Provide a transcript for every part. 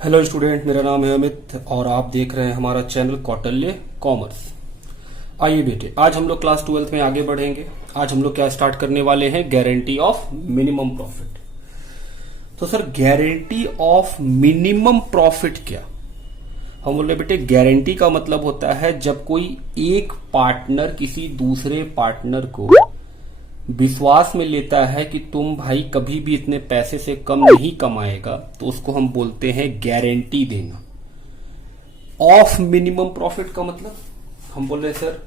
Hello student, मेरा नाम है अमित और आप देख रहे हैं हमारा चैनल कौटिल्य कॉमर्स। आइए बेटे, आज हम लोग क्लास 12th में आगे बढ़ेंगे। आज हम लोग क्या स्टार्ट करने वाले हैं, गारंटी ऑफ मिनिमम प्रॉफिट। तो sir, guarantee of minimum profit क्या? हम बोल रहे बेटे, गारंटी का मतलब होता है जब कोई एक पार्टनर किसी दूसरे पार्टनर को विश्वास में लेता है कि तुम भाई कभी भी इतने पैसे से कम नहीं कमाएगा, तो उसको हम बोलते हैं गारंटी देना। ऑफ मिनिमम प्रॉफिट का मतलब हम बोल रहे सर,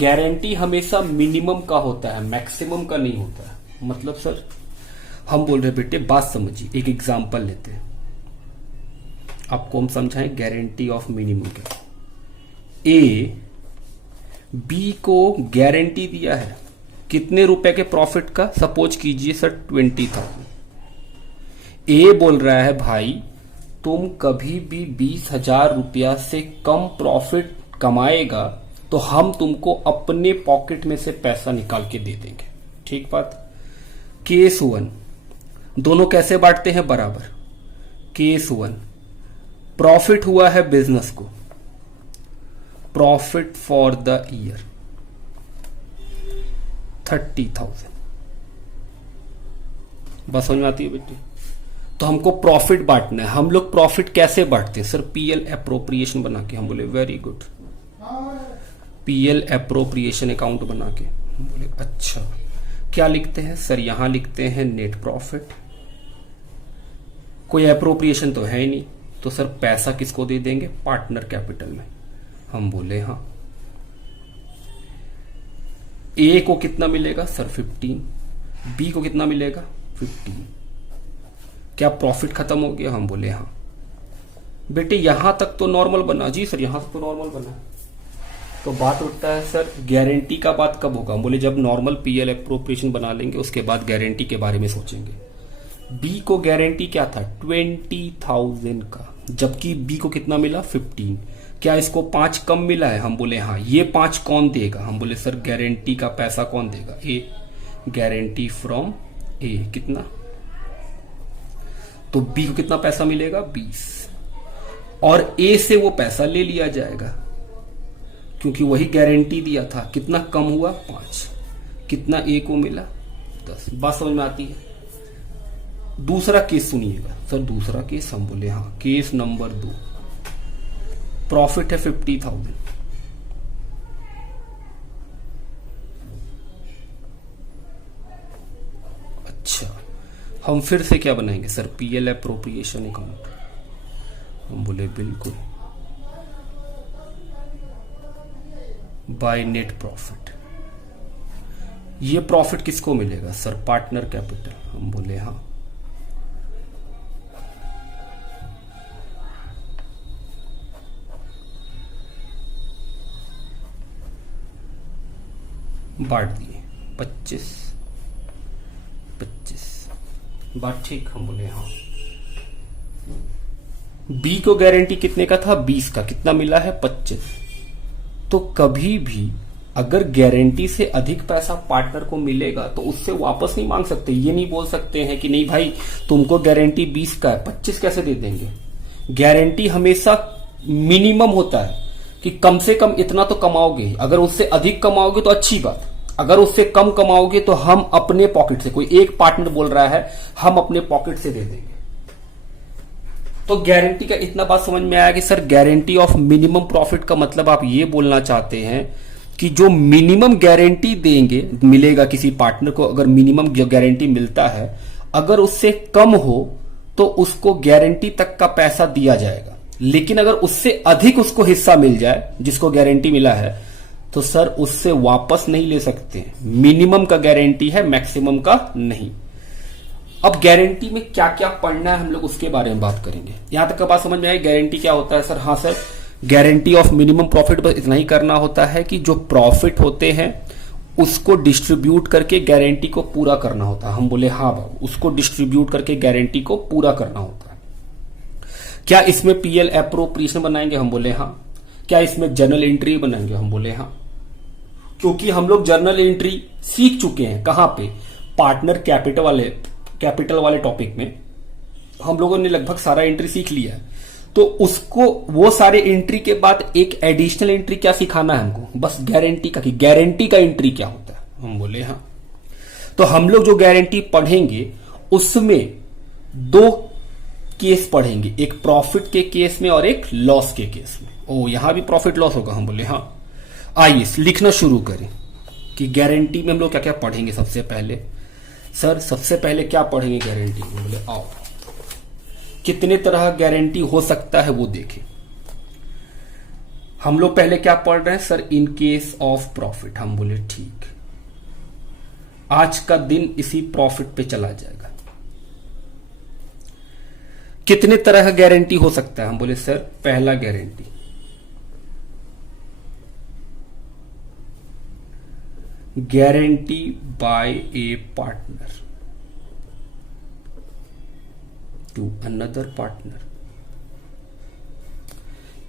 गारंटी हमेशा मिनिमम का होता है, मैक्सिमम का नहीं होता है। मतलब सर, हम बोल रहे बेटे, बात समझिए, एक एग्जांपल लेते हैं, आपको हम समझाएं गारंटी ऑफ मिनिमम क्या। ए बी को गारंटी दिया है कितने रुपए के प्रॉफिट का? सपोज कीजिए सर 20,000। ए बोल रहा है भाई तुम कभी भी 20,000 रुपया से कम प्रॉफिट कमाएगा तो हम तुमको अपने पॉकेट में से पैसा निकाल के दे देंगे। ठीक बात। केस 1, दोनों कैसे बांटते हैं? बराबर। केस 1, प्रॉफिट हुआ है बिजनेस को, प्रॉफिट फॉर द ईयर 30,000। बस समझ में आती है बेटी? तो हमको प्रॉफिट बांटना है। हम लोग प्रॉफिट कैसे बांटते हैं? सर, पीएल एप्रोप्रिएशन बना के। हम बोले very good, PL appropriation account बना के। हम बोले अच्छा, क्या लिखते हैं? सर, यहां लिखते हैं नेट प्रॉफिट। कोई एप्रोप्रिएशन तो है ही नहीं, तो सर पैसा किसको दे देंगे? पार्टनर कैपिटल में। हम बोले हाँ। ए को कितना मिलेगा? सर 15। बी को कितना मिलेगा? 15। क्या प्रॉफिट खत्म हो गया? हम बोले हाँ। बेटे, यहां तक तो नॉर्मल बना। जी सर, यहां तक तो नॉर्मल बना। तो बात उठता है सर, गारंटी का बात कब होगा? हम बोले जब नॉर्मल पीएल एप्रोप्रिएशन बना लेंगे, उसके बाद गारंटी के बारे में सोचेंगे। बी को गारंटी क्या था? 20,000 का, जबकि बी को कितना मिला? 15। क्या इसको 5 कम मिला है? हम बोले हाँ। ये 5 कौन देगा? हम बोले सर, गारंटी का पैसा कौन देगा? ए, गारंटी फ्रॉम ए। कितना? तो बी को कितना पैसा मिलेगा? 20। और ए से वो पैसा ले लिया जाएगा क्योंकि वही गारंटी दिया था। कितना कम हुआ? 5। कितना ए को मिला? 10। बात समझ में आती है? दूसरा केस सुनिएगा सर। दूसरा केस हम बोले हाँ। केस नंबर 2, प्रॉफिट है 50,000। अच्छा, हम फिर से क्या बनाएंगे? Sir, PL appropriation account. हम बोले बिल्कुल, बाय नेट प्रॉफिट। ये प्रॉफिट किसको मिलेगा? Sir, partner capital. हम बोले हाँ। बांट दिए 25। बात ठीक? हम बोले हाँ। बी को गारंटी कितने का था? 20 का। कितना मिला है? 25। तो कभी भी अगर गारंटी से अधिक पैसा पार्टनर को मिलेगा तो उससे वापस नहीं मांग सकते। ये नहीं बोल सकते हैं कि नहीं भाई तुमको गारंटी 20 का है, 25 कैसे दे देंगे। गारंटी हमेशा मिनिमम होता है कि कम से कम इतना तो कमाओगे। अगर उससे अधिक कमाओगे तो अच्छी बात, अगर उससे कम कमाओगे तो हम अपने पॉकेट से, कोई एक पार्टनर बोल रहा है हम अपने पॉकेट से दे देंगे। तो गारंटी का इतना बात समझ में आया कि sir, guarantee of minimum profit का मतलब आप ये बोलना चाहते हैं कि जो मिनिमम गारंटी देंगे, मिलेगा किसी पार्टनर को, अगर मिनिमम जो गारंटी मिलता है अगर उससे कम हो तो उसको गारंटी तक का पैसा दिया जाएगा। लेकिन अगर उससे अधिक उसको हिस्सा मिल जाए जिसको गारंटी मिला है, तो सर उससे वापस नहीं ले सकते। मिनिमम का गारंटी है, मैक्सिमम का नहीं। अब गारंटी में क्या क्या पढ़ना है हम लोग उसके बारे में बात करेंगे। यहां तक का बात समझ में आई? गारंटी क्या होता है? सर हाँ sir, guarantee of minimum profit बस इतना ही करना होता है कि जो प्रॉफिट होते हैं उसको डिस्ट्रीब्यूट करके गारंटी को पूरा करना होता है। हम बोले हाँ बाबू, उसको डिस्ट्रीब्यूट करके गारंटी को पूरा करना होता है। क्या इसमें पीएल एप्रोप्रिएशन बनाएंगे? हम बोले हाँ। क्या इसमें जर्नल एंट्री बनाएंगे? हम बोले हाँ, क्योंकि हम लोग जर्नल एंट्री सीख चुके हैं। कहां पे? पार्टनर कैपिटल वाले टॉपिक में। हम लोगों ने लगभग सारा एंट्री सीख लिया है। तो उसको वो सारे एंट्री के बाद एक एडिशनल एंट्री क्या सिखाना है हमको, बस गारंटी का, कि गारंटी का एंट्री क्या होता है। हम बोले हाँ। तो हम लोग जो गारंटी पढ़ेंगे उसमें दो केस पढ़ेंगे, एक प्रॉफिट के केस में और एक लॉस के केस में। ओ, यहां भी प्रॉफिट लॉस होगा। हम बोले हाँ। आइए लिखना शुरू करें कि गारंटी में हम लोग क्या क्या पढ़ेंगे। सबसे पहले सर, सबसे पहले क्या पढ़ेंगे गारंटी में? बोले आओ, कितने तरह गारंटी हो सकता है वो देखें। हम लोग पहले क्या पढ़ रहे हैं sir? In case of profit. हम बोले ठीक, आज का दिन इसी प्रॉफिट पे चला जाएगा। कितने तरह का गारंटी हो सकता है? हम बोले सर, पहला guarantee guarantee by a partner to another partner.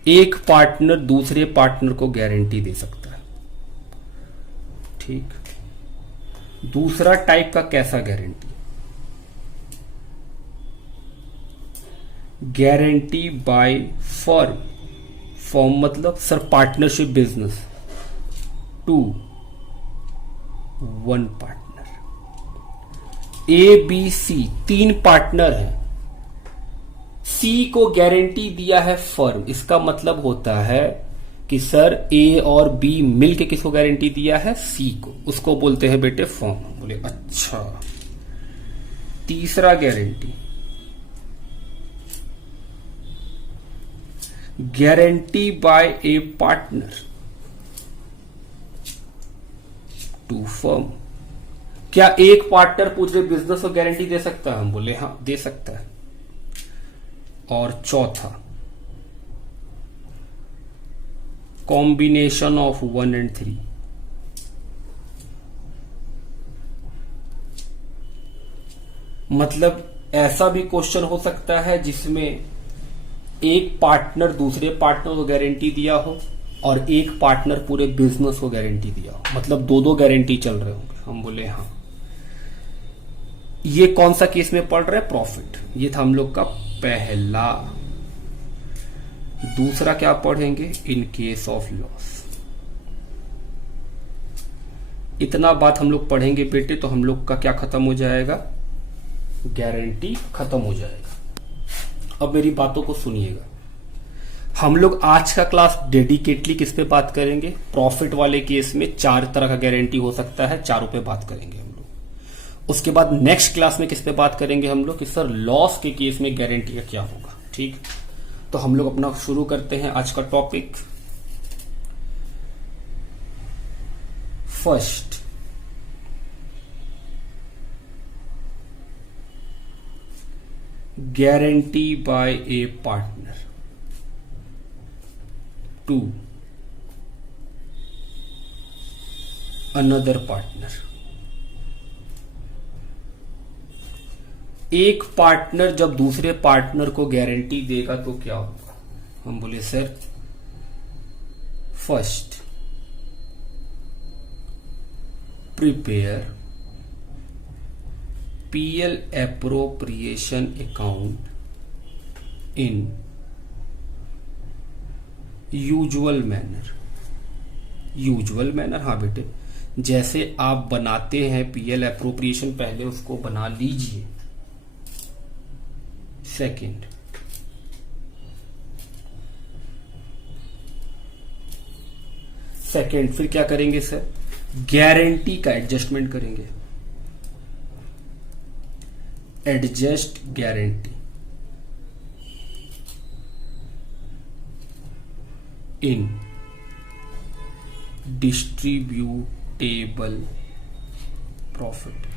एक पार्टनर दूसरे पार्टनर को गारंटी दे सकता है, ठीक। दूसरा टाइप का कैसा guarantee? Guarantee by firm. Firm मतलब sir partnership business to one partner. A B C तीन पार्टनर हैं, सी को गारंटी दिया है फर्म। इसका मतलब होता है कि सर ए और बी मिलके किसको गारंटी दिया है? सी को। उसको बोलते हैं बेटे फर्म। बोले अच्छा। तीसरा guarantee guarantee by a partner to firm. क्या एक पार्टनर पूरे बिजनेस को गारंटी दे सकता है? हम बोले हाँ, दे सकता है। और चौथा कॉम्बिनेशन ऑफ 1 and 3। मतलब ऐसा भी क्वेश्चन हो सकता है जिसमें एक पार्टनर दूसरे पार्टनर को गारंटी दिया हो और एक पार्टनर पूरे बिजनेस को गारंटी दिया हो, मतलब दो दो गारंटी चल रहे होंगे। हम बोले हाँ। ये कौन सा केस में पढ़ रहे हैं? प्रॉफिट। ये था हम लोग का पहला। दूसरा क्या पढ़ेंगे? In case of loss. इतना बात हम लोग पढ़ेंगे बेटे तो हम लोग का क्या खत्म हो जाएगा? गारंटी खत्म हो जाएगा। अब मेरी बातों को सुनिएगा। हम लोग आज का क्लास डेडिकेटली किस पे बात करेंगे? प्रॉफिट वाले केस में 4 तरह का गारंटी हो सकता है, चारों पे बात करेंगे हम लोग। उसके बाद नेक्स्ट क्लास में किस पे बात करेंगे हम लोग कि सर लॉस के केस में गारंटी का क्या होगा, ठीक। तो हम लोग अपना शुरू करते हैं आज का topic. First, guarantee by a partner to another partner. एक पार्टनर जब दूसरे पार्टनर को गारंटी देगा तो क्या होगा? हम बोले sir first, prepare PL appropriation account in usual manner. Usual manner, हाँ बेटे, जैसे आप बनाते हैं पीएल एप्रोप्रिएशन, पहले उसको बना लीजिए। सेकंड, फिर क्या करेंगे सर? गारंटी का एडजस्टमेंट करेंगे। एडजस्ट गारंटी इन डिस्ट्रीब्यूटेबल प्रॉफिट।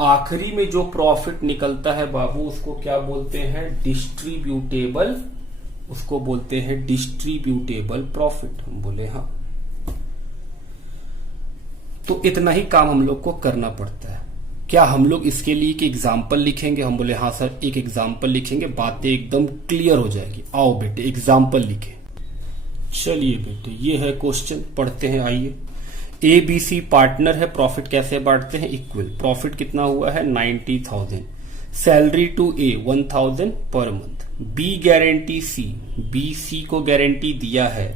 आखिरी में जो प्रॉफिट निकलता है बाबू उसको क्या बोलते हैं? डिस्ट्रीब्यूटेबल। उसको बोलते हैं डिस्ट्रीब्यूटेबल प्रॉफिट। हम बोले हाँ। तो इतना ही काम हम लोग को करना पड़ता है। क्या हम लोग इसके लिए एक एग्जाम्पल लिखेंगे? हम बोले हाँ सर, एक एग्जाम्पल लिखेंगे, बातें एकदम क्लियर हो जाएगी। आओ बेटे एग्जाम्पल लिखें। चलिए बेटे, ये है क्वेश्चन, पढ़ते हैं। आइए, ए बी सी पार्टनर है, प्रॉफिट कैसे बांटते हैं? इक्वल। प्रॉफिट कितना हुआ है? 90,000। सैलरी टू ए 1000 पर month, B guarantee C, B C को गारंटी दिया है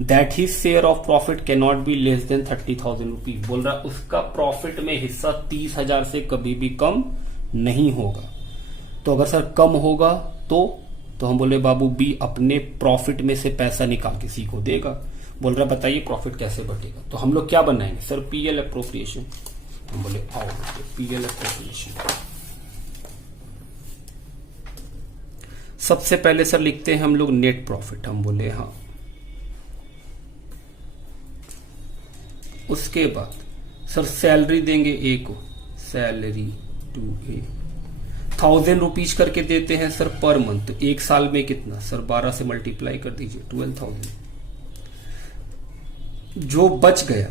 that his share of profit can not be less than 30,000 rupees. बोल रहा उसका प्रॉफिट में हिस्सा 30,000 से कभी भी कम नहीं होगा। तो अगर सर कम होगा तो हम बोले बाबू बी अपने प्रॉफिट में से पैसा निकाल के सी को देगा। बोल रहा बताइए प्रॉफिट कैसे बटेगा। तो हम लोग क्या बनाएंगे सर, पीएल अप्रोप्रिएशन। हम बोले आओ पीएल अप्रोप्रिएशन। सबसे पहले सर लिखते हैं हम लोग नेट प्रॉफिट। हम बोले हाँ। उसके बाद सर सैलरी देंगे ए को, सैलरी टू ए 1000 रुपीज करके देते हैं सर पर मंथ। तो एक साल में कितना सर 12 से मल्टीप्लाई कर दीजिए 12,000। जो बच गया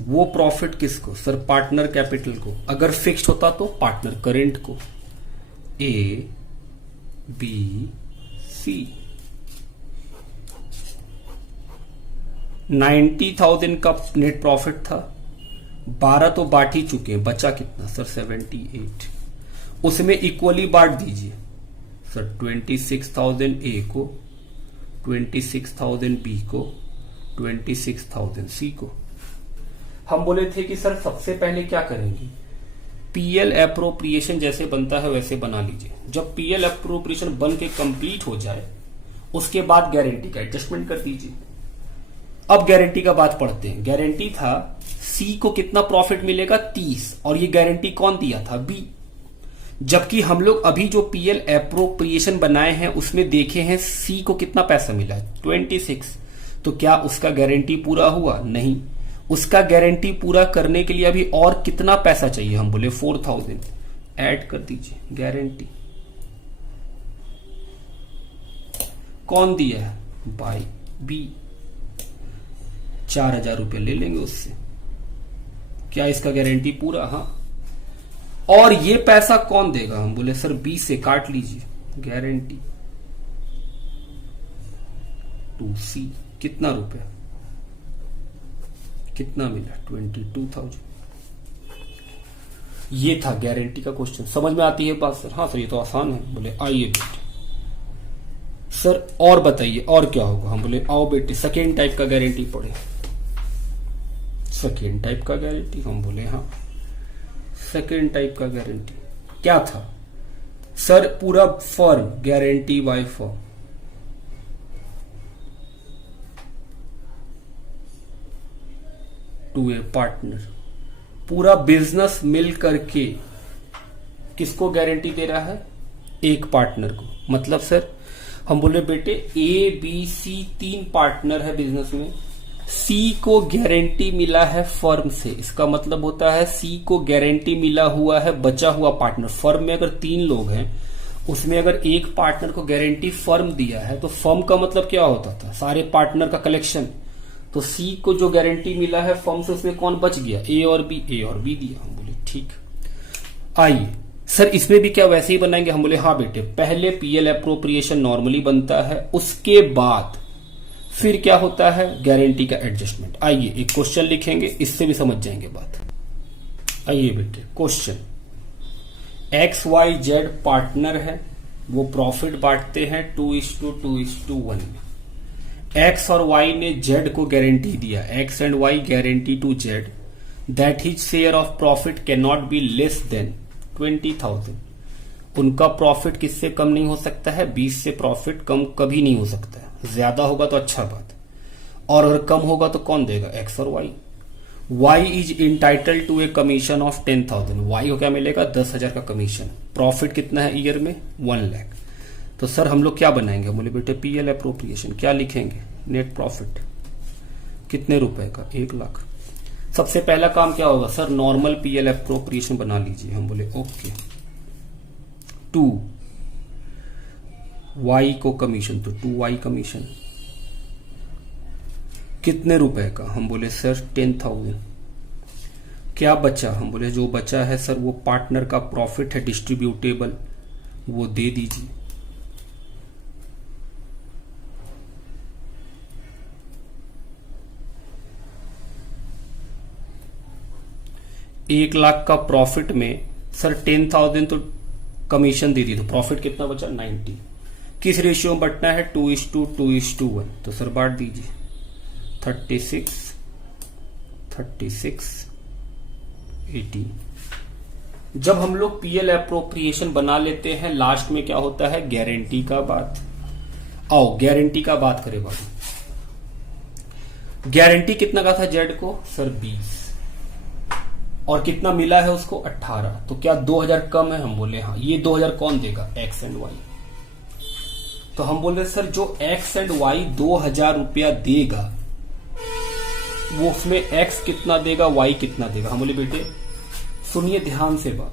वो प्रॉफिट किसको सर, पार्टनर कैपिटल को। अगर फिक्स्ड होता तो पार्टनर करेंट को, ए बी सी। 90,000 का नेट प्रॉफिट था, 12 तो बांट ही चुके हैं, बचा कितना सर 78। उसमें इक्वली बांट दीजिए सर 26,000 ए को, 26,000 बी को, 26,000 सी को। हम बोले थे कि सर सबसे पहले क्या करेंगे, पीएल एप्रोप्रिएशन जैसे बनता है वैसे बना लीजिए। जब पीएल एप्रोप्रिएशन बन के कंप्लीट हो जाए उसके बाद गारंटी का एडजस्टमेंट कर दीजिए। अब गारंटी का बात पढ़ते हैं। गारंटी था सी को कितना प्रॉफिट मिलेगा 30, और ये गारंटी कौन दिया था, बी। जबकि हम लोग अभी जो पीएल एप्रोप्रिएशन बनाए हैं उसमें देखे हैं सी को कितना पैसा मिला है 26। तो क्या उसका गारंटी पूरा हुआ, नहीं। उसका गारंटी पूरा करने के लिए अभी और कितना पैसा चाहिए, हम बोले 4000 ऐड कर दीजिए। गारंटी कौन दिया है, बाय बी, 4,000 रुपये ले लेंगे उससे। क्या इसका गारंटी पूरा, हाँ। और ये पैसा कौन देगा, हम बोले सर बी से काट लीजिए। गारंटी टू सी कितना रुपए, कितना मिला 22,000। ये था गारंटी का क्वेश्चन। समझ में आती है बात सर, हाँ सर ये तो आसान है। बोले आइए बेटे सर और बताइए और क्या होगा। हम बोले आओ बेटे सेकेंड टाइप का गारंटी पढ़े। सेकेंड टाइप का गारंटी, हम बोले हाँ। सेकेंड टाइप का गारंटी क्या था सर, पूरा firm, guarantee by firm. To a partner, पूरा बिजनेस मिल करके किसको गारंटी दे रहा है, एक पार्टनर को। मतलब सर हम बोले बेटे ए बी सी 3 पार्टनर है बिजनेस में, सी को गारंटी मिला है फर्म से। इसका मतलब होता है सी को गारंटी मिला हुआ है बचा हुआ पार्टनर। फर्म में अगर 3 लोग हैं उसमें अगर एक पार्टनर को गारंटी फर्म दिया है तो फर्म का मतलब क्या होता था, सारे पार्टनर का कलेक्शन। तो सी को जो गारंटी मिला है फर्म से उसमें कौन बच गया, ए और बी, ए और बी दिया। हम बोले ठीक। आइए सर इसमें भी क्या वैसे ही बनाएंगे। हम बोले हाँ बेटे, पहले पीएल एप्रोप्रिएशन नॉर्मली बनता है, उसके बाद फिर क्या होता है, गारंटी का एडजस्टमेंट। आइए एक क्वेश्चन लिखेंगे, इससे भी समझ जाएंगे बात। आइए बेटे question, X Y Z partner है, वो प्रॉफिट बांटते हैं 2:2:1 में। एक्स और वाई ने जेड को गारंटी दिया, X and Y guarantee to Z that his share of profit can not be less than 20,000। उनका प्रॉफिट किससे कम नहीं हो सकता है, 20 से प्रॉफिट कम कभी नहीं हो सकता है। ज्यादा होगा तो अच्छा बात, और अगर कम होगा तो कौन देगा, एक्स और Y. Y is entitle to a commission of 10,000। Y को क्या मिलेगा, 10,000 का कमीशन। प्रॉफिट कितना है ईयर में, 1 लाख। तो सर हम लोग क्या बनाएंगे, बोले बेटे पीएल एप्रोप्रिएशन क्या लिखेंगे, नेट प्रॉफिट कितने रुपए का, 1 लाख। सबसे पहला काम क्या होगा सर, नॉर्मल पीएल एप्रोप्रिएशन बना लीजिए। हम बोले ओके। 2 वाई को कमीशन, तो 2 वाई कमीशन कितने रुपए का, हम बोले सर 10,000। क्या बचा, हम बोले जो बचा है सर वो पार्टनर का प्रॉफिट है डिस्ट्रीब्यूटेबल, वो दे दीजिए। एक लाख का प्रॉफिट में सर 10,000 तो कमीशन दे दी, तो प्रॉफिट कितना बचा 90। किस रेशियो में बंटना है 2:2:1, तो सर बांट दीजिए 36 18। जब हम लोग पीएल अप्रोप्रिएशन बना लेते हैं लास्ट में क्या होता है गारंटी का बात। आओ गारंटी का बात करें बाबू। गारंटी कितना का था जेड को सर 20 और कितना मिला है उसको 18, तो क्या 2000 कम है? हम बोले हाँ। ये 2000 कौन देगा एक्स एंड वाई। तो हम बोले सर जो एक्स एंड वाई 2000 रुपया देगा वो उसमें एक्स कितना देगा वाई कितना देगा। हम बोले बेटे सुनिए ध्यान से बात।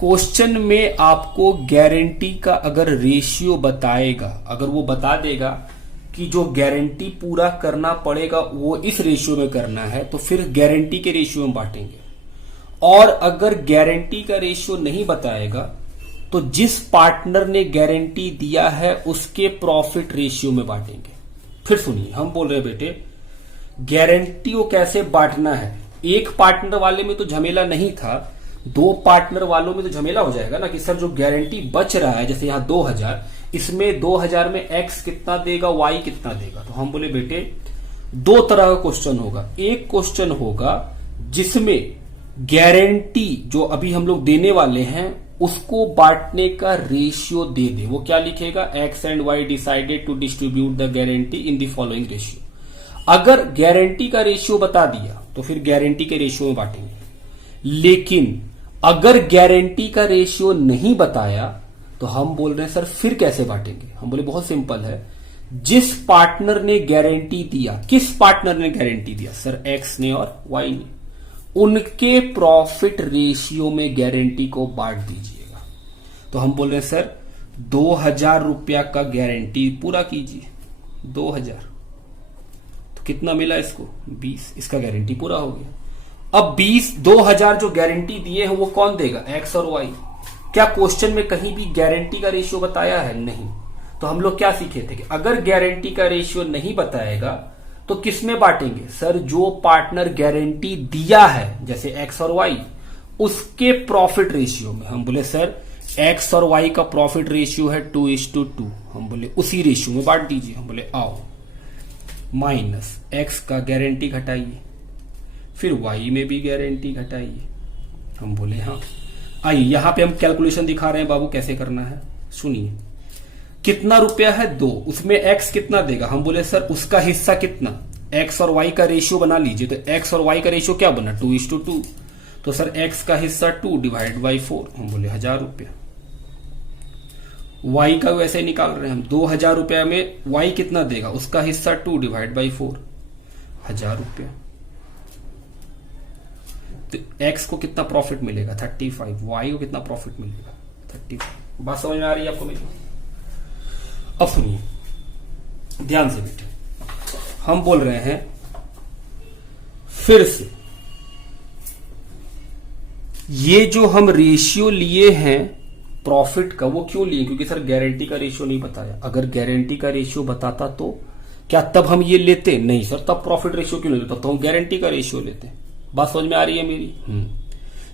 क्वेश्चन में आपको गारंटी का अगर रेशियो बताएगा, अगर वो बता देगा कि जो गारंटी पूरा करना पड़ेगा वो इस रेशियो में करना है, तो फिर गारंटी के रेशियो में बांटेंगे। और अगर गारंटी का रेशियो नहीं बताएगा तो जिस पार्टनर ने गारंटी दिया है उसके प्रॉफिट रेशियो में बांटेंगे। फिर सुनिए, हम बोल रहे बेटे गारंटी को कैसे बांटना है। एक पार्टनर वाले में तो झमेला नहीं था, 2 पार्टनर वालों में तो झमेला हो जाएगा ना कि सर जो गारंटी बच रहा है, जैसे यहां 2000, इसमें 2000 में एक्स कितना देगा वाई कितना देगा। तो हम बोले बेटे 2 तरह का क्वेश्चन होगा। एक क्वेश्चन होगा जिसमें गारंटी जो अभी हम लोग देने वाले हैं उसको बांटने का रेशियो दे दे। वो क्या लिखेगा X and Y decided to distribute the guarantee in the following ratio. अगर गारंटी का रेशियो बता दिया तो फिर गारंटी के रेशियो में बांटेंगे। लेकिन अगर गारंटी का रेशियो नहीं बताया तो हम बोल रहे हैं सर फिर कैसे बांटेंगे। हम बोले बहुत सिंपल है, जिस पार्टनर ने गारंटी दिया, किस पार्टनर ने गारंटी दिया सर एक्स ने और वाई ने, उनके प्रॉफिट रेशियो में गारंटी को बांट दीजिएगा। तो हम बोल रहे हैं सर 2000 रुपया का गारंटी पूरा कीजिए 2000, तो कितना मिला इसको 20, इसका गारंटी पूरा हो गया। अब 2000 जो गारंटी दिए हैं वो कौन देगा एक्स और वाई। क्या क्वेश्चन में कहीं भी गारंटी का रेशियो बताया है? नहीं। तो हम लोग क्या सीखे थे कि अगर गारंटी का रेशियो नहीं बताएगा तो किस में बांटेंगे सर, जो पार्टनर गारंटी दिया है जैसे एक्स और वाई उसके प्रॉफिट रेशियो में। हम बोले सर एक्स और वाई का प्रॉफिट रेशियो है 2:2। हम बोले उसी रेशियो में बांट दीजिए। हम बोले आओ माइनस एक्स का गारंटी घटाइए, फिर वाई में भी गारंटी घटाइए। हम बोले हाँ। आइए यहां पे हम कैलकुलेशन दिखा रहे हैं बाबू कैसे करना है। सुनिए कितना रुपया है 2, उसमें एक्स कितना देगा। हम बोले सर उसका हिस्सा कितना, एक्स और वाई का रेशियो बना लीजिए। तो एक्स और वाई का रेशियो क्या बना 2:2, तो सर एक्स का हिस्सा 2 डिवाइड बाई 4। हम बोले 1000 रुपया। वाई का वैसे ही निकाल रहे हैं हम, 2000 रुपया में वाई कितना देगा, उसका हिस्सा 2 डिवाइड बाई 4 1000 रुपया। तो एक्स को कितना प्रॉफिट मिलेगा 35, वाई को कितना प्रॉफिट मिलेगा 35। बात समझ में आ रही है आपको मेरी। अब सुनिए ध्यान से बेटे, हम बोल रहे हैं फिर से ये जो हम रेशियो लिए हैं प्रॉफिट का वो क्यों लिए, क्योंकि सर गारंटी का रेशियो नहीं बताया। अगर गारंटी का रेशियो बताता तो क्या तब हम ये लेते? नहीं सर, तब प्रॉफिट रेशियो क्यों लेते, तब तो हम गारंटी का रेशियो लेते। बात समझ में आ रही है मेरी?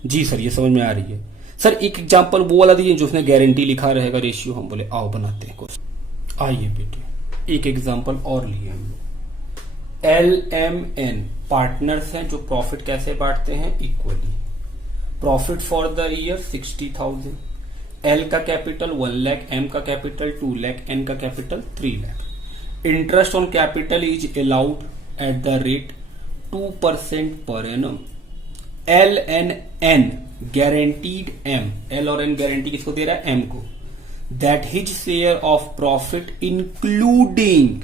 जी सर ये समझ में आ रही है। सर एक एग्जांपल वो वाला दीजिए जो उसने गारंटी लिखा रहेगा रेशियो। हम बोले आओ बनाते हैं कुछ। आइए बेटे एक एग्जांपल और लिए हम लोग। LMN पार्टनर्स हैं जो प्रॉफिट कैसे बांटते हैं equally. Profit for the year 60,000, L का कैपिटल 1 लाख, M का कैपिटल 2 लाख, N का capital 3 lakh. Interest on capital is allowed at the rate 2% per annum. LNN guaranteed M, L और N गारंटी किसको दे रहा है M को। That his share of profit including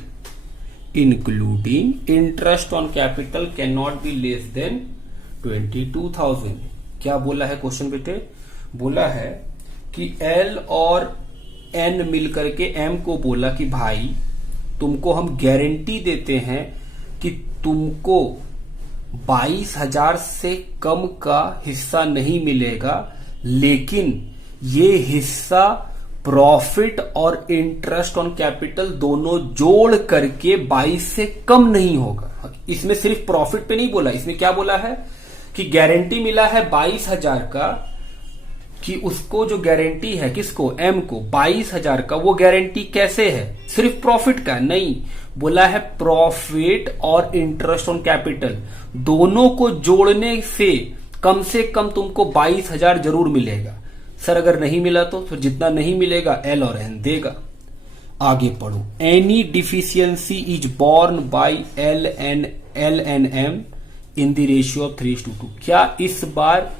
interest on capital can not be less then 22,000। क्या बोला है question बेटे? बोला है कि L और N मिलकर के M को बोला कि भाई तुमको हम गारंटी देते हैं कि तुमको 22,000 से कम का हिस्सा नहीं मिलेगा, लेकिन ये हिस्सा प्रॉफिट और इंटरेस्ट ऑन कैपिटल दोनों जोड़ करके 22 से कम नहीं होगा। इसमें सिर्फ प्रॉफिट पे नहीं बोला, इसमें क्या बोला है कि गारंटी मिला है 22,000 का, कि उसको जो गारंटी है, किसको, एम को, 22,000 का, वो गारंटी कैसे है, सिर्फ प्रॉफिट का नहीं, बोला है प्रॉफिट और इंटरेस्ट ऑन कैपिटल दोनों को जोड़ने से कम तुमको 22,000 जरूर मिलेगा। सर अगर नहीं मिला तो फिर जितना नहीं मिलेगा एल और एन देगा। आगे पढ़ो, any deficiency is borne by L N M in the ratio of 3:2। क्या इस बार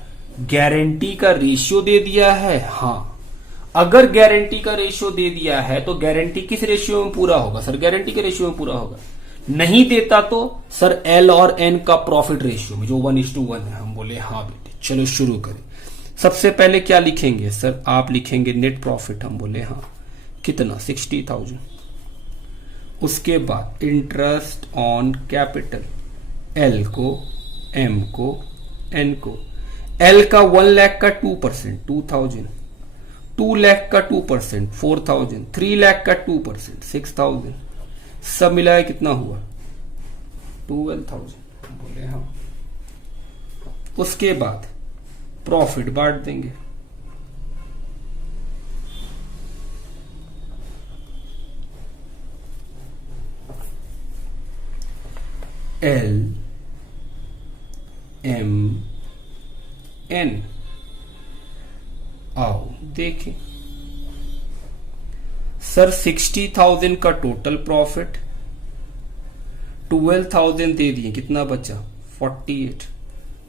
गारंटी का रेशियो दे दिया है? हाँ, अगर गारंटी का रेशियो दे दिया है तो गारंटी किस रेशियो में पूरा होगा? सर गारंटी के रेशियो में पूरा होगा। नहीं देता तो सर एल और एन का प्रॉफिट रेशियो में, जो 1:1 है। हम बोले हाँ बेटे, चलो शुरू करें। सबसे पहले क्या लिखेंगे? सर आप लिखेंगे नेट प्रॉफिट। हम बोले हाँ, कितना? 60,000। उसके बाद इंटरेस्ट ऑन कैपिटल, एल को, एम को, एन को। एल का 1 लाख का 2% 2,000, 2 लाख का 2% 4,000, 3 लाख का 2% 6,000, सब मिलाया कितना हुआ? 12,000। बोले हाँ। उसके बाद प्रॉफिट बांट देंगे। एल एम एन, आओ देखें। सर 60,000 का टोटल प्रॉफिट, 12,000 दे दिए, कितना बचा? 48।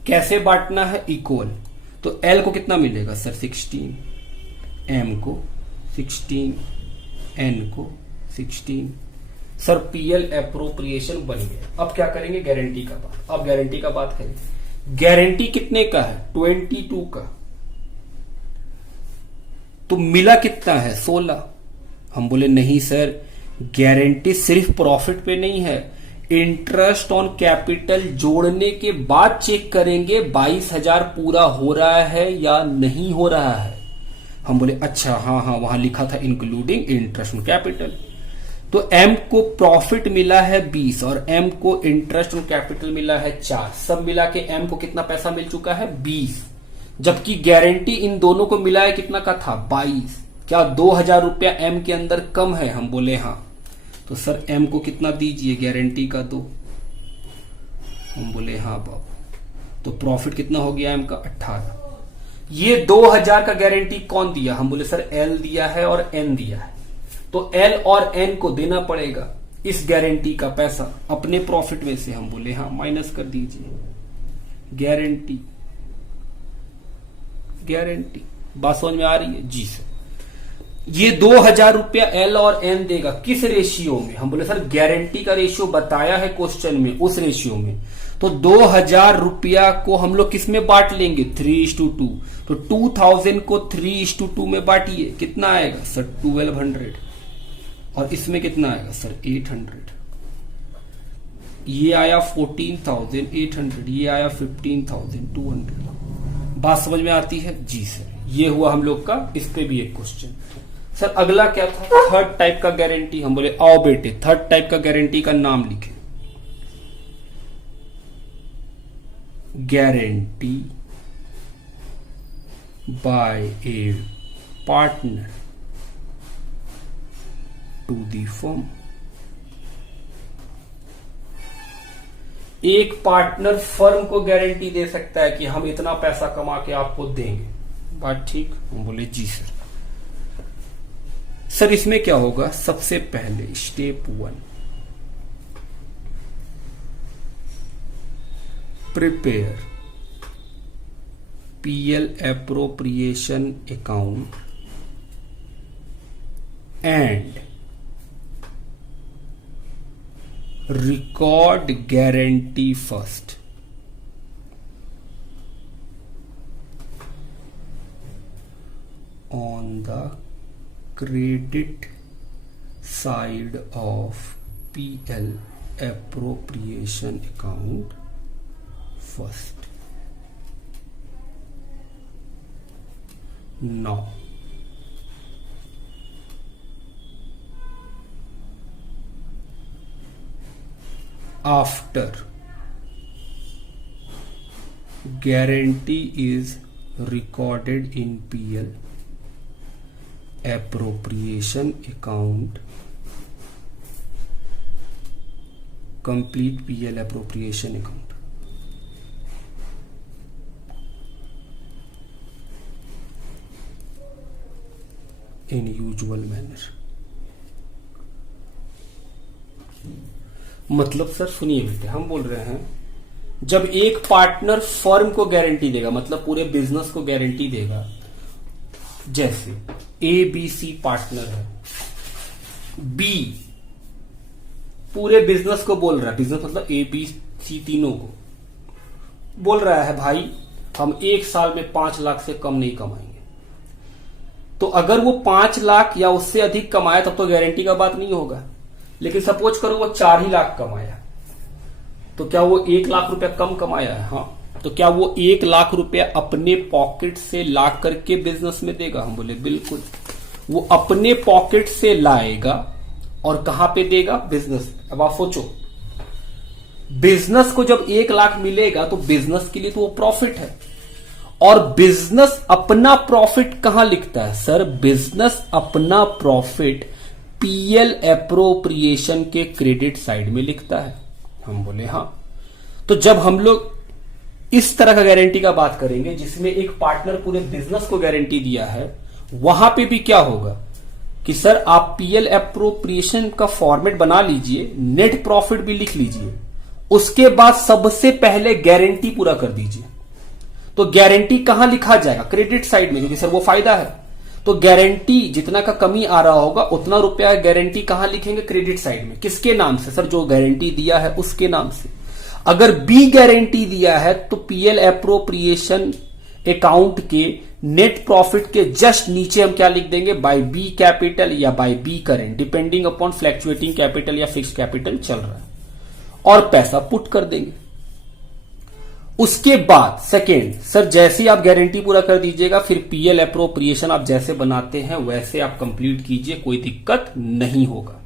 कैसे बांटना है? इक्वल। तो एल को कितना मिलेगा? सर 16, एम को 16, एन को 16। सर पीएल एप्रोप्रिएशन बन गया। अब क्या करेंगे? गारंटी का बात। अब गारंटी का बात करेंगे। गारंटी कितने का है? 22 का। तो मिला कितना है? 16। हम बोले नहीं सर, गारंटी सिर्फ प्रॉफिट पे नहीं है, इंटरेस्ट ऑन कैपिटल जोड़ने के बाद चेक करेंगे 22,000 पूरा हो रहा है या नहीं हो रहा है। हम बोले अच्छा, हाँ हाँ, वहां लिखा था इंक्लूडिंग इंटरेस्ट ऑन कैपिटल। तो एम को प्रॉफिट मिला है 20 और एम को इंटरेस्ट ऑन कैपिटल मिला है 4। सब मिला के एम को कितना पैसा मिल चुका है? 20। जबकि गारंटी इन दोनों को मिला है कितना का था? 22। क्या 2,000 रुपया एम के अंदर कम है? हम बोले हाँ। तो सर एम को कितना दीजिए? गारंटी का 2। हम बोले हाँ बाबू। तो प्रॉफिट कितना हो गया एम का? 18। ये 2,000 का गारंटी कौन दिया? हम बोले सर एल दिया है और एन दिया है। तो एल और एन को देना पड़ेगा इस गारंटी का पैसा अपने प्रॉफिट में से। हम बोले हाँ, माइनस कर दीजिए। गारंटी गारंटी, बात समझ में आ रही है? जी सर। ये 2,000 रुपया एल और एन देगा किस रेशियो में? हम बोले सर गारंटी का रेशियो बताया है क्वेश्चन में, उस रेशियो में। तो 2,000 रुपया को हम लोग किस में बांट लेंगे? 3:2। तो 2,000 को 3:2 में बांटिए, कितना आएगा? सर 1,200। और इसमें कितना आएगा? सर 800। ये आया 14,800, ये आया 15,200। बात समझ में आती है? जी सर। ये हुआ हम लोग का, इस पे भी एक क्वेश्चन। सर अगला क्या था? थर्ड टाइप का गारंटी। हम बोले आओ बेटे, थर्ड टाइप का गारंटी का नाम लिखे। Guarantee by a partner to the firm. एक पार्टनर फर्म को गारंटी दे सकता है कि हम इतना पैसा कमा के आपको देंगे। बात ठीक? हम बोले जी सर। सर इसमें क्या होगा? सबसे पहले step 1, prepare PL appropriation account and record guarantee first. On the credit side of PL appropriation account first. Now after guarantee is recorded in PL appropriation account, complete PL appropriation account. In usual manner. मतलब sir सुनिए बेटे, हम बोल रहे हैं जब एक partner firm को गारंटी देगा, मतलब पूरे बिजनेस को गारंटी देगा, जैसे ए बी सी पार्टनर है, बी पूरे बिजनेस को बोल रहा है, बिजनेस मतलब ए बी सी तीनों को बोल रहा है भाई हम 1 साल में 5 लाख से कम नहीं कमाएंगे। तो अगर वो 5 लाख या उससे अधिक कमाया तब तो गारंटी का बात नहीं होगा। लेकिन सपोज करो वो 4 ही लाख कमाया, तो क्या वो 1 लाख रुपया कम कमाया है? हाँ। तो क्या वो 1 लाख रुपया अपने पॉकेट से ला करके बिजनेस में देगा? हम बोले बिल्कुल। वो अपने पॉकेट से लाएगा और कहां पे देगा? बिजनेस। अब आप सोचो, बिजनेस को जब 1 लाख मिलेगा तो बिजनेस के लिए तो वो प्रॉफिट है, और बिजनेस अपना प्रॉफिट कहां लिखता है? सर बिजनेस अपना प्रॉफिट पीएल एप्रोप्रिएशन के क्रेडिट साइड में लिखता है। हम बोले हाँ। तो जब हम लोग इस तरह का गारंटी का बात करेंगे जिसमें एक पार्टनर पूरे बिजनेस को गारंटी दिया है, वहां पे भी क्या होगा कि सर आप पीएल एप्रोप्रिएशन का फॉर्मेट बना लीजिए, नेट प्रॉफिट भी लिख लीजिए, उसके बाद सबसे पहले गारंटी पूरा कर दीजिए। तो गारंटी कहां लिखा जाएगा? क्रेडिट साइड में, क्योंकि सर वो फायदा है। तो गारंटी जितना का कमी आ रहा होगा उतना रुपया गारंटी कहां लिखेंगे? क्रेडिट साइड में। किसके नाम से? सर जो गारंटी दिया है उसके नाम से। अगर बी गारंटी दिया है तो पीएल एप्रोप्रिएशन अकाउंट के नेट प्रॉफिट के जस्ट नीचे हम क्या लिख देंगे? बाय बी कैपिटल या by B current, depending upon fluctuating capital या फिक्स कैपिटल चल रहा है, और पैसा पुट कर देंगे। उसके बाद सेकेंड, सर जैसे ही आप गारंटी पूरा कर दीजिएगा फिर पीएल एप्रोप्रिएशन आप जैसे बनाते हैं वैसे आप कंप्लीट कीजिए, कोई दिक्कत नहीं होगा।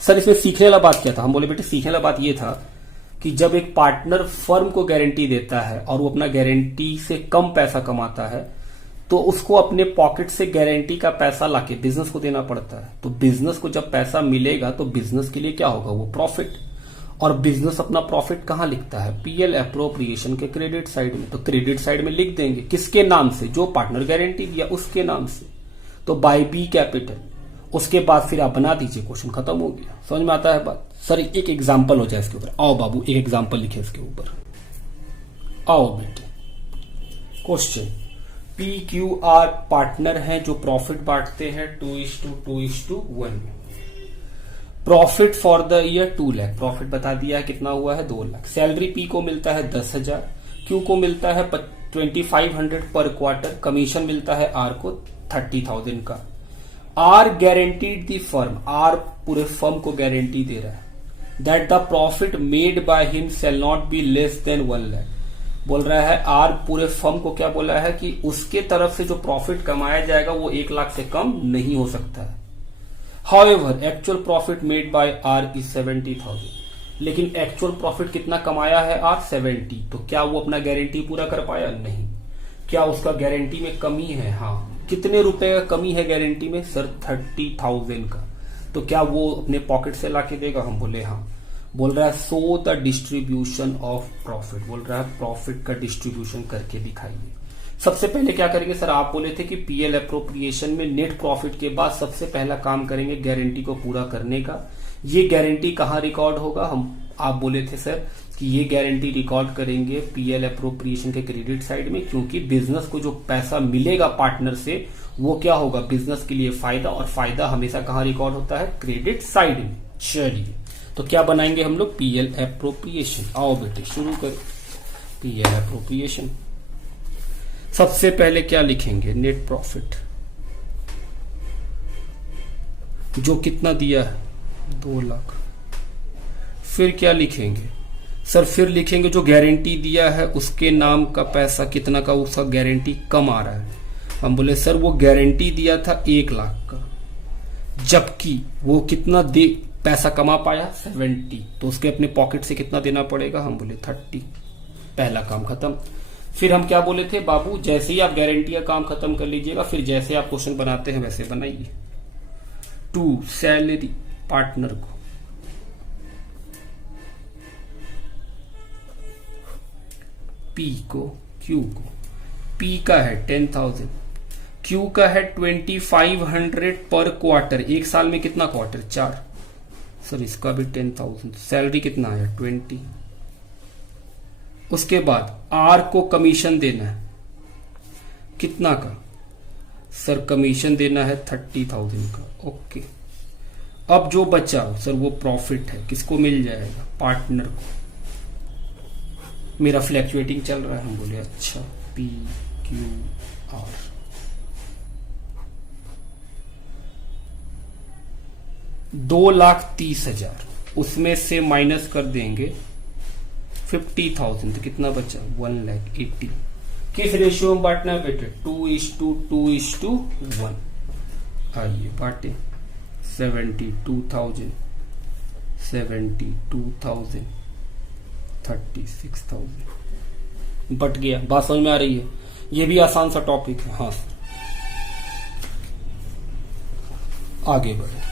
सर इसमें सीखने वाला बात क्या था? हम बोले बेटे सीखने वाला बात ये था कि जब एक पार्टनर फर्म को गारंटी देता है और वो अपना गारंटी से कम पैसा कमाता है तो उसको अपने पॉकेट से गारंटी का पैसा लाके बिजनेस को देना पड़ता है। तो बिजनेस को जब पैसा मिलेगा तो बिजनेस के लिए क्या होगा? वो प्रॉफिट। और बिजनेस अपना प्रॉफिट कहां लिखता है? पीएल एप्रोप्रिएशन के क्रेडिट साइड में। तो क्रेडिट साइड में लिख देंगे किसके नाम से? जो पार्टनर गारंटी दिया उसके नाम से। तो बाय बी कैपिटल। उसके बाद फिर आप बना दीजिए, क्वेश्चन खत्म हो गया। समझ में आता है बात? सर एक एग्जाम्पल हो जाए इसके ऊपर। आओ बाबू एक एग्जाम्पल लिखे इसके ऊपर। आओ बेटे, question P Q R partner हैं जो प्रॉफिट बांटते हैं 2:2:1 में। Profit for the year 2 lakh. Profit बता दिया है कितना हुआ है? 2 लाख। सैलरी पी को मिलता है 10,000, क्यू को मिलता है 2500 पर क्वार्टर, कमीशन मिलता है आर को 30,000 का। R guaranteed the firm, R पूरे फर्म को गारंटी दे रहा है that the profit made by him shall not be less than 1 lakh. बोल रहा है आर पूरे फर्म को क्या बोला है कि उसके तरफ से जो प्रॉफिट कमाया जाएगा वो 1 लाख से कम नहीं हो सकता है। However, actual profit made by R is 70,000. लेकिन एक्चुअल प्रॉफिट कितना कमाया है आर? 70। तो क्या वो अपना गारंटी पूरा कर पाया? नहीं। क्या उसका गारंटी में कमी है? हाँ। कितने रुपए का कमी है गारंटी में? सर 30,000 का। तो क्या वो अपने पॉकेट से लाके देगा? हम बोले हाँ। बोल रहा है सो द डिस्ट्रीब्यूशन ऑफ प्रॉफिट। बोल रहा है प्रॉफिट का डिस्ट्रीब्यूशन करके दिखाइए। सबसे पहले क्या करेंगे? सर आप बोले थे कि पीएल एप्रोप्रिएशन में नेट प्रॉफिट के बाद सबसे पहला काम करेंगे गारंटी को पूरा करने का। ये गारंटी कहां रिकॉर्ड होगा? आप बोले थे सर कि ये गारंटी रिकॉर्ड करेंगे पीएल एप्रोप्रिएशन के क्रेडिट साइड में, क्योंकि बिजनेस को जो पैसा मिलेगा पार्टनर से वो क्या होगा? बिजनेस के लिए फायदा, और फायदा हमेशा कहां रिकॉर्ड होता है? क्रेडिट साइड में। चलिए तो क्या बनाएंगे हम लोग? PL appropriation. आओ बेटे शुरू करें पीएल एप्रोप्रिएशन। सबसे पहले क्या लिखेंगे? नेट प्रॉफिट, जो कितना दिया है? 2 लाख। फिर क्या लिखेंगे? सर फिर लिखेंगे जो गारंटी दिया है उसके नाम का पैसा कितना का उसका गारंटी कम आ रहा है। हम बोले सर वो गारंटी दिया था 1 लाख का, जबकि वो कितना दे पैसा कमा पाया? 70। तो उसके अपने पॉकेट से कितना देना पड़ेगा? हम बोले 30। पहला काम खत्म। फिर हम क्या बोले थे बाबू, जैसे ही आप गारंटी का काम खत्म कर लीजिएगा, फिर जैसे आप क्वेश्चन बनाते हैं वैसे बनाइए। टू सैलरी पार्टनर को, पी को, क्यू को, पी का है 10,000, क्यू का है 2500 पर क्वार्टर, एक साल में कितना क्वार्टर, 4। सर इसका भी 10,000, सैलरी कितना आया 20। उसके बाद आर को कमीशन देना है, कितना का सर, कमीशन देना है 30,000 का, ओके। अब जो बचा सर वो प्रॉफिट है, किसको मिल जाएगा, पार्टनर को। मेरा फ्लैक्चुएटिंग चल रहा है, हम बोले अच्छा पी क्यू आर, $2,30,000, उसमें से माइनस कर देंगे 50,000, तो कितना बचा 1,80,000। किस रेशियो में बांटना है बेटे, 2:2:1। आइए बांटे, 72,000, 72,000, 36,000 बट गया। बात समझ में आ रही है, ये भी आसान सा टॉपिक है। हाँ सर, आगे बढ़े।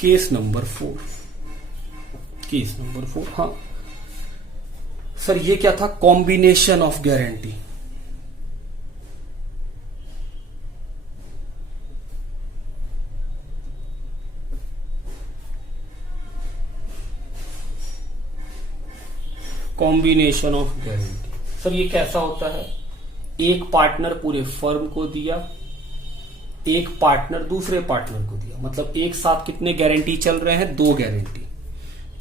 केस नंबर 4, केस नंबर 4, हाँ सर ये क्या था, combination of guarantee. Combination of guarantee, sir ये कैसा होता है, एक पार्टनर पूरे फर्म को दिया, एक पार्टनर दूसरे पार्टनर को दिया, मतलब एक साथ कितने गारंटी चल रहे हैं, 2 गारंटी।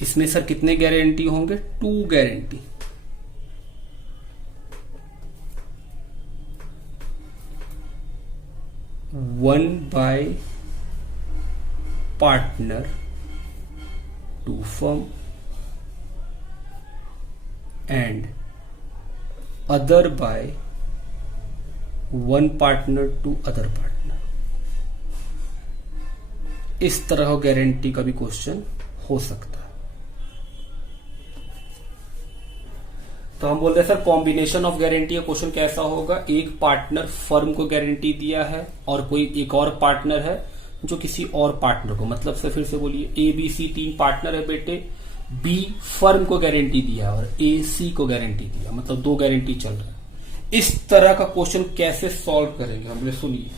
इसमें सर कितने गारंटी होंगे, 2 guarantee. One by partner to firm and other by one partner to other partner. इस तरह गारंटी का भी क्वेश्चन हो सकता है। तो हम बोल रहे हैं सर कॉम्बिनेशन ऑफ गारंटी का क्वेश्चन कैसा होगा, एक पार्टनर फर्म को गारंटी दिया है और कोई एक और पार्टनर है जो किसी और पार्टनर को, मतलब से फिर से बोलिए, ए बी सी 3 पार्टनर है बेटे, बी फर्म को गारंटी दिया और ए सी को गारंटी दिया, मतलब 2 गारंटी चल रहा है। इस तरह का क्वेश्चन कैसे सॉल्व करेंगे, हमने सुनिए।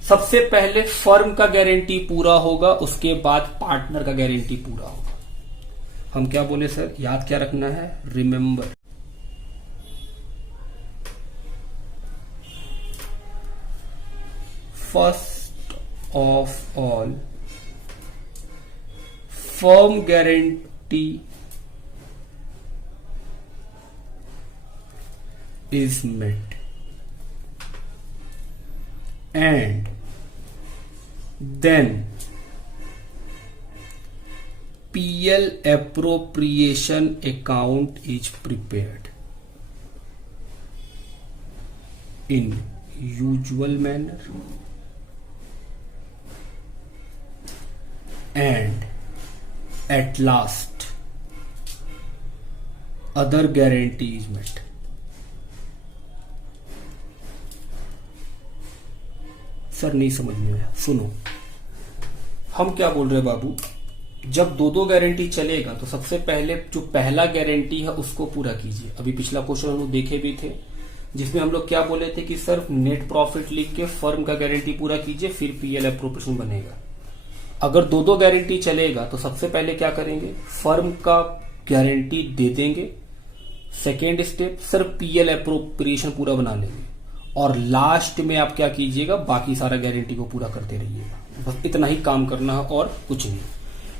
सबसे पहले फर्म का गारंटी पूरा होगा, उसके बाद पार्टनर का गारंटी पूरा होगा। हम क्या बोले सर, याद क्या रखना है, remember first of all firm guarantee is met and then PL appropriation account is prepared in usual manner and at last other guarantee is met। Sir नहीं समझ में आया, सुनो। हम क्या बोल रहे हैं बाबू, जब 2 गारंटी चलेगा तो सबसे पहले जो पहला गारंटी है उसको पूरा कीजिए। अभी पिछला क्वेश्चन हम लोग देखे भी थे, जिसमें हम लोग क्या बोले थे कि सर नेट प्रॉफिट लिख के फर्म का गारंटी पूरा कीजिए, फिर पीएल एप्रोप्रिएशन बनेगा। अगर 2 गारंटी चलेगा तो सबसे पहले क्या करेंगे, फर्म का गारंटी दे देंगे, second step sir PL appropriation पूरा बना लेंगे, और लास्ट में आप क्या कीजिएगा, बाकी सारा गारंटी को पूरा करते रहिएगा। बस इतना ही काम करना है और कुछ नहीं।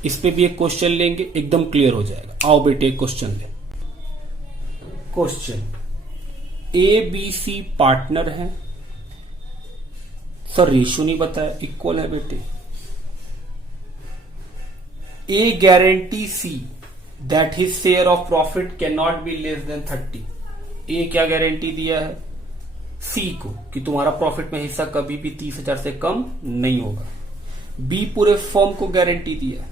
इस पे भी एक क्वेश्चन लेंगे, एकदम क्लियर हो जाएगा। आओ बेटे एक क्वेश्चन ले। Question, A B C partner है सर, रेशियो नहीं बताया, इक्वल है बेटे। A guarantee C that his share of profit can not be less than 30। A क्या गारंटी दिया है सी को कि तुम्हारा प्रॉफिट में हिस्सा कभी भी 30,000 से कम नहीं होगा। बी पूरे फर्म को गारंटी दिया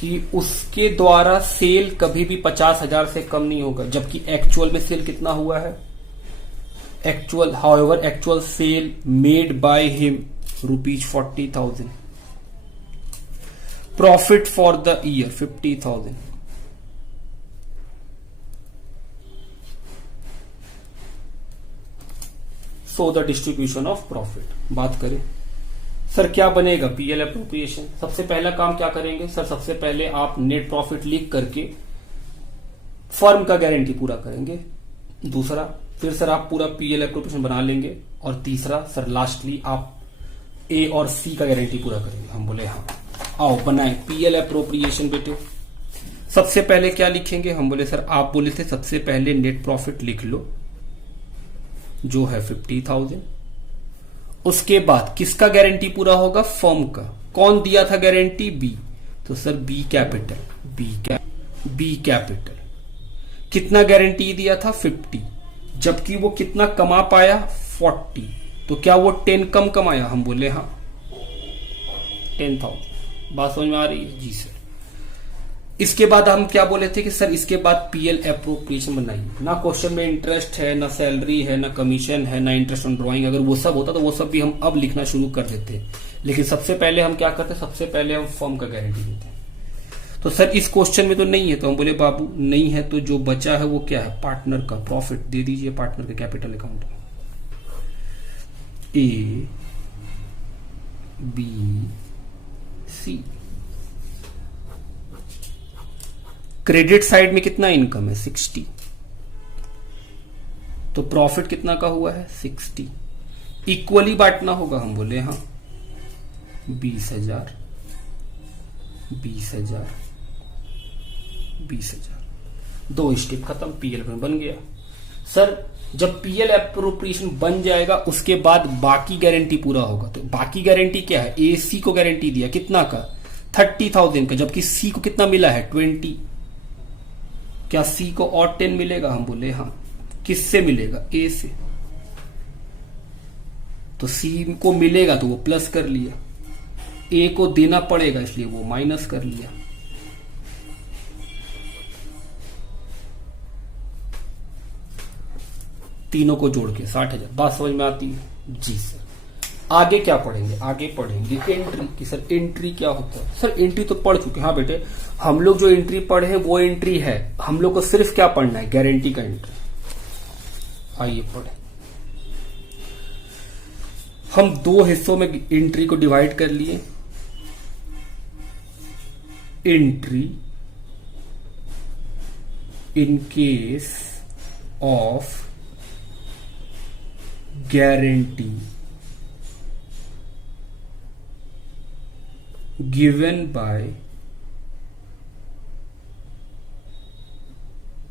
कि उसके द्वारा सेल कभी भी 50,000 से कम नहीं होगा, जबकि एक्चुअल में सेल कितना हुआ है, actual sale made by him ₹40,000, profit for the year 50,000। So the distribution of profit. बात करें सर क्या बनेगा, पीएल एप्रोप्रिएशन। सबसे पहला काम क्या करेंगे सर, सबसे पहले आप नेट प्रॉफिट लिख करके फर्म का गारंटी पूरा करेंगे। दूसरा फिर सर आप पूरा पीएल एप्रोप्रिएशन बना लेंगे। और तीसरा सर लास्टली आप ए और सी का गारंटी पूरा करेंगे। हम बोले हाँ, आओ बनाए पीएल एप्रोप्रिएशन बेटे। सबसे पहले क्या लिखेंगे, हम बोले सर आप बोले थे सबसे पहले नेट प्रॉफिट लिख लो जो है 50,000। उसके बाद किसका गारंटी पूरा होगा, फर्म का। कौन दिया था गारंटी, बी, तो sir B capital, B capital कितना गारंटी दिया था 50, जबकि वो कितना कमा पाया 40, तो क्या वो 10 कम कमाया, हम बोले हाँ 10,000। बात समझ में आ रही है जी सर। इसके बाद हम क्या बोले थे कि सर इसके बाद पीएल एप्रोप्रिएशन बनाइए। ना क्वेश्चन में इंटरेस्ट है, ना सैलरी है, ना कमीशन है, ना इंटरेस्ट ऑन ड्राइंग। अगर वो सब होता तो वो सब भी हम अब लिखना शुरू कर देते, लेकिन सबसे पहले हम क्या करते, सबसे पहले हम फर्म का गारंटी देते। तो सर इस क्वेश्चन में तो नहीं है, तो हम बोले बाबू नहीं है तो जो बचा है वो क्या है, पार्टनर का प्रॉफिट दे दीजिए, पार्टनर के कैपिटल अकाउंट में। A B C. Credit side में कितना इनकम है 60, तो प्रॉफिट कितना का हुआ है 60। इक्वली बांटना होगा, हम बोले हाँ 20,000 20,000 20,000। 2 स्टेप खत्म, पीएल में बन गया। सर जब पीएल एप्रोप्रिएशन बन जाएगा उसके बाद बाकी गारंटी पूरा होगा। तो बाकी गारंटी क्या है, ए सी को गारंटी दिया कितना का 30,000 का, जबकि सी को कितना मिला है 20। क्या सी को और 10 मिलेगा, हम बोले हाँ। किससे मिलेगा, ए से। तो सी को मिलेगा तो वो प्लस कर लिया, ए को देना पड़ेगा इसलिए वो माइनस कर लिया। तीनों को जोड़ के 60,000। बात समझ में आती है जी सर। आगे क्या पढ़ेंगे, आगे पढ़ेंगे एंट्री की। सर एंट्री क्या होता है, सर एंट्री तो पढ़ चुके। हाँ बेटे हम लोग जो एंट्री पढ़े हैं वो एंट्री है, हम लोग को सिर्फ क्या पढ़ना है, गारंटी का एंट्री। आइए पढ़े। हम 2 हिस्सों में एंट्री को डिवाइड कर लिए। Entry in case of guarantee given by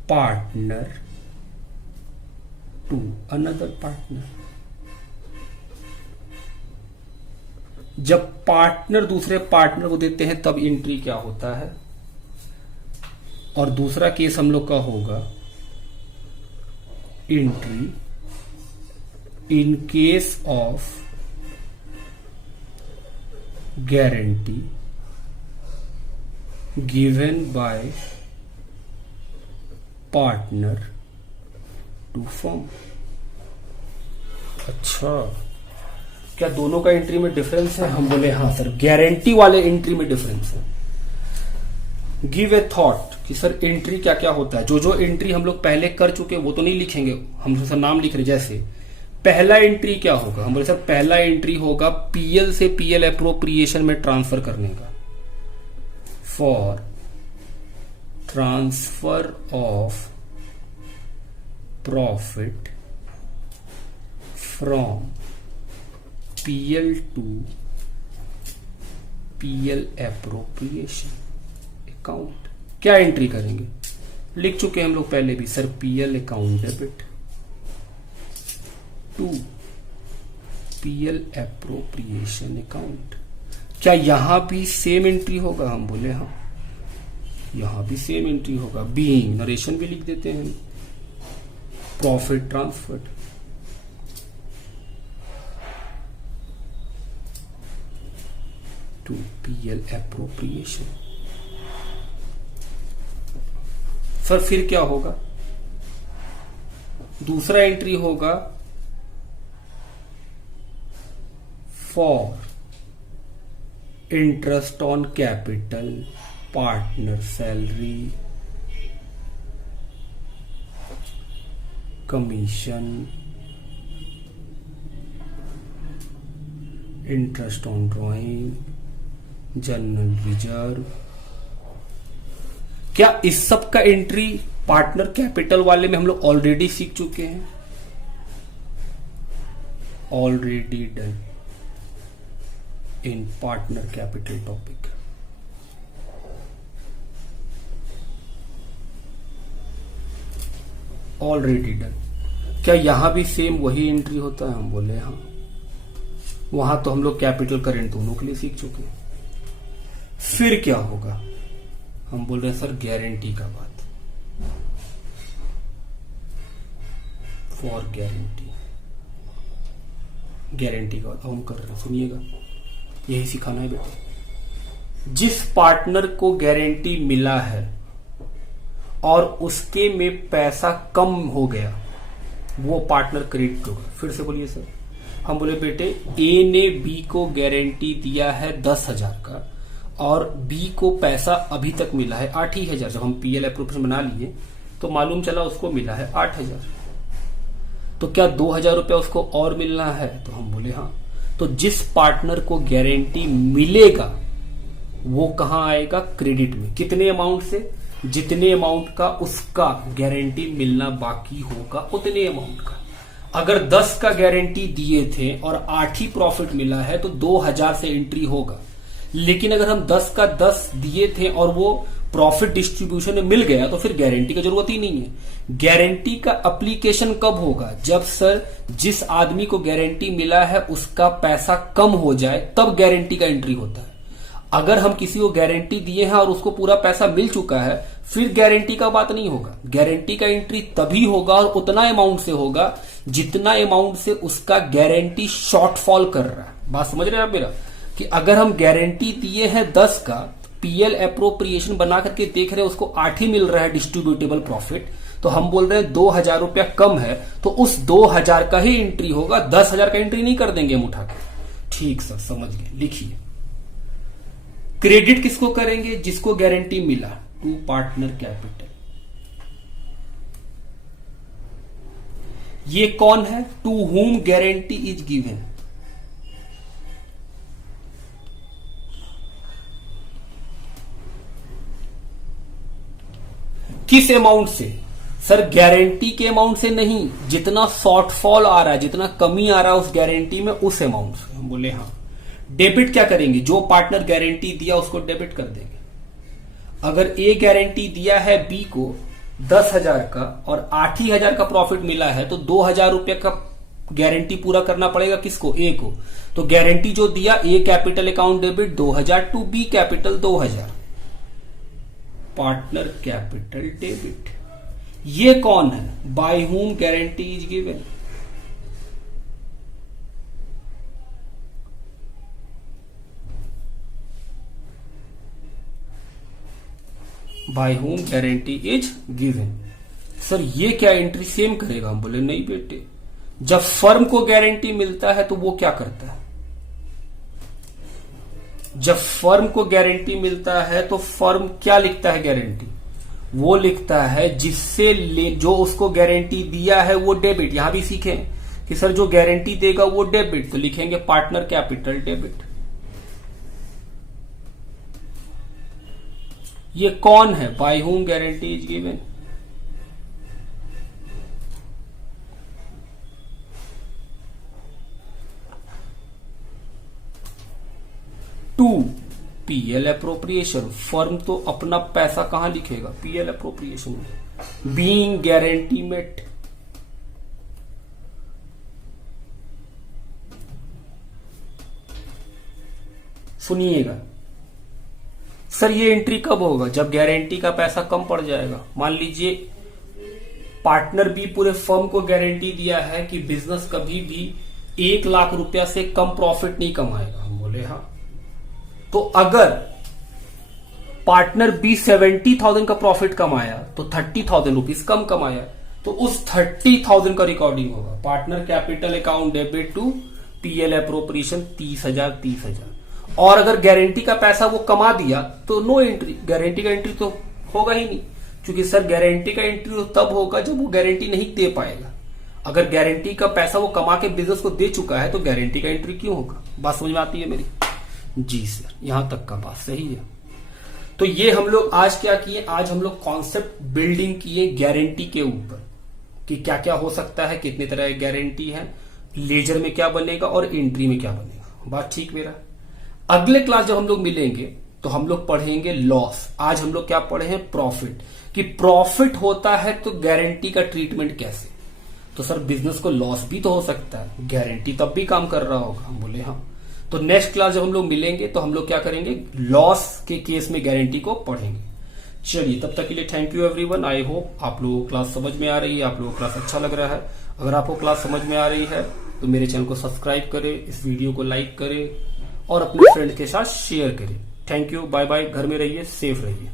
partner to another partner। जब पार्टनर दूसरे पार्टनर को देते हैं तब एंट्री क्या होता है। और दूसरा केस हम लोग का होगा entry in case of guarantee given by partner to firm। अच्छा क्या दोनों का एंट्री में डिफरेंस है, हम बोले हाँ सर। गारंटी वाले एंट्री में डिफरेंस है। गिव ए थॉट कि सर एंट्री क्या क्या होता है। जो एंट्री हम लोग पहले कर चुके वो तो नहीं लिखेंगे, हम सर नाम लिख रहे। जैसे पहला एंट्री क्या होगा, हम बोले सर पहला एंट्री होगा पीएल से पीएल एप्रोप्रिएशन में ट्रांसफर करने का। For transfer of profit from PL to PL appropriation account. क्या एंट्री करेंगे, लिख चुके हम लोग पहले भी sir, PL account debit to PL appropriation account. क्या यहां भी सेम एंट्री होगा, हम बोले हाँ यहां भी सेम एंट्री होगा। बीइंग नरेशन भी लिख देते हैं, profit transferred. To PL appropriation. Sir फिर क्या होगा? दूसरा एंट्री होगा for interest on capital, partner salary, commission, interest on drawing, general reserve. क्या इस सब का एंट्री पार्टनर कैपिटल वाले में हम लोग ऑलरेडी सीख चुके हैं? Already done in partner capital topic. Already done. क्या यहां भी सेम वही एंट्री होता है? हम बोले हाँ। वहां तो हम लोग कैपिटल करेंट दोनों के लिए सीख चुके हैं। फिर क्या होगा? हम बोल रहे हैं सर गारंटी का बात। फॉर गारंटी, गारंटी का बात हम कर रहे हैं, सुनिएगा, यही सिखाना है बेटा। जिस पार्टनर को गारंटी मिला है और उसके में पैसा कम हो गया, वो पार्टनर क्रेडिट होगा। फिर से बोलिए सर। हम बोले बेटे ए ने बी को गारंटी दिया है 10,000 का और बी को पैसा अभी तक मिला है 8,000। जब हम पीएल एप्रोप्रिएशन बना लिए तो मालूम चला उसको मिला है 8,000। तो क्या 2,000 रुपया उसको और मिलना है? तो हम बोले हाँ। तो जिस पार्टनर को गारंटी मिलेगा वो कहां आएगा? क्रेडिट में। कितने अमाउंट से? जितने अमाउंट का उसका गारंटी मिलना बाकी होगा उतने अमाउंट का। अगर 10 का गारंटी दिए थे और 8 ही प्रॉफिट मिला है तो 2,000 से एंट्री होगा। लेकिन अगर हम 10 का 10 दिए थे और वो प्रॉफिट डिस्ट्रीब्यूशन में मिल गया तो फिर गारंटी की जरूरत ही नहीं है। गारंटी का एप्लीकेशन कब होगा? जब सर जिस आदमी को गारंटी मिला है उसका पैसा कम हो जाए तब गारंटी का एंट्री होता है। अगर हम किसी को गारंटी दिए हैं और उसको पूरा पैसा मिल चुका है फिर गारंटी का बात नहीं होगा। गारंटी का एंट्री तभी होगा और उतना अमाउंट से होगा जितना अमाउंट से उसका गारंटी शॉर्टफॉल कर रहा है। बात समझ रहे हैं आप मेरा? कि अगर हम गारंटी दिए हैं 10 का, पीएल एप्रोप्रिएशन बना करके देख रहे हैं उसको 8 ही मिल रहा है डिस्ट्रीब्यूटेबल प्रॉफिट, तो हम बोल रहे हैं 2,000 रुपया कम है तो उस 2,000 का ही एंट्री होगा, 10,000 का एंट्री नहीं कर देंगे हम उठा के। ठीक सर, समझ गए। लिखिए क्रेडिट किसको करेंगे? जिसको गारंटी मिला, टू पार्टनर कैपिटल। ये कौन है? To whom guarantee is given. किस अमाउंट से? सर गारंटी के अमाउंट से नहीं, जितना शॉर्टफॉल आ रहा है, जितना कमी आ रहा है उस गारंटी में, उस अमाउंट से। हम बोले हाँ। डेबिट क्या करेंगे? जो पार्टनर गारंटी दिया उसको डेबिट कर देंगे। अगर ए गारंटी दिया है बी को 10,000 का और 8,000 का प्रॉफिट मिला है तो 2,000 रुपए का गारंटी पूरा करना पड़ेगा किसको? ए को। तो गारंटी जो दिया, A capital account debit 2,000 to B capital 2,000, partner capital debit. ये कौन है? By whom guarantee is given. By whom guarantee is given. Sir ये क्या एंट्री सेम करेगा? हम बोले नहीं बेटे, जब फर्म को गारंटी मिलता है तो वो क्या करता है? जब फर्म को गारंटी मिलता है तो फर्म क्या लिखता है? गारंटी वो लिखता है जिससे जो उसको गारंटी दिया है वो डेबिट। यहां भी सीखें कि सर जो गारंटी देगा वो डेबिट, तो लिखेंगे पार्टनर कैपिटल डेबिट। ये कौन है? By whom guarantee is given. To PL appropriation. Firm तो अपना पैसा कहां लिखेगा? पीएल एप्रोप्रिएशन में। Being guarantee met. सुनिएगा सर, ये एंट्री कब होगा? जब गारंटी का पैसा कम पड़ जाएगा। मान लीजिए पार्टनर बी पूरे फर्म को गारंटी दिया है कि बिजनेस कभी भी 1 लाख रुपया से कम प्रॉफिट नहीं कमाएगा। हम बोले हाँ। तो अगर पार्टनर बी 70,000 का प्रॉफिट कमाया तो 30,000 रुपीज कम कमाया, तो उस 30,000 का रिकॉर्डिंग होगा। Partner capital account debit to PL appropriation 30,000। और अगर गारंटी का पैसा वो कमा दिया तो नो एंट्री, गारंटी का एंट्री तो होगा ही नहीं, क्योंकि सर गारंटी का एंट्री तो तब होगा जब वो गारंटी नहीं दे पाएगा। अगर गारंटी का पैसा वो कमा के बिजनेस को दे चुका है तो गारंटी का एंट्री क्यों होगा? बात समझ में आती है मेरी? जी सर, यहां तक का बात सही है। तो ये हम लोग आज क्या किए, आज हम लोग कॉन्सेप्ट बिल्डिंग किए गारंटी के ऊपर कि क्या क्या हो सकता है, कितने तरह की गारंटी है, लेजर में क्या बनेगा और एंट्री में क्या बनेगा। बात ठीक मेरा? अगले क्लास जब हम लोग मिलेंगे तो हम लोग पढ़ेंगे लॉस। आज हम लोग क्या पढ़े हैं? प्रॉफिट। कि प्रॉफिट होता है तो गारंटी का ट्रीटमेंट कैसे। तो सर बिजनेस को लॉस भी तो हो सकता है, गारंटी तब भी काम कर रहा होगा। हम बोले हाँ। तो नेक्स्ट क्लास जब हम लोग मिलेंगे तो हम लोग क्या करेंगे, लॉस के केस में गारंटी को पढ़ेंगे। चलिए तब तक के लिए thank you everyone. I hope आप लोगों को क्लास समझ में आ रही है, आप लोगों को क्लास अच्छा लग रहा है। अगर आपको क्लास समझ में आ रही है तो मेरे चैनल को सब्सक्राइब करें, इस वीडियो को लाइक करें और अपने फ्रेंड के साथ शेयर करें। Thank you, bye bye. घर में रहिए, सेफ रहिए।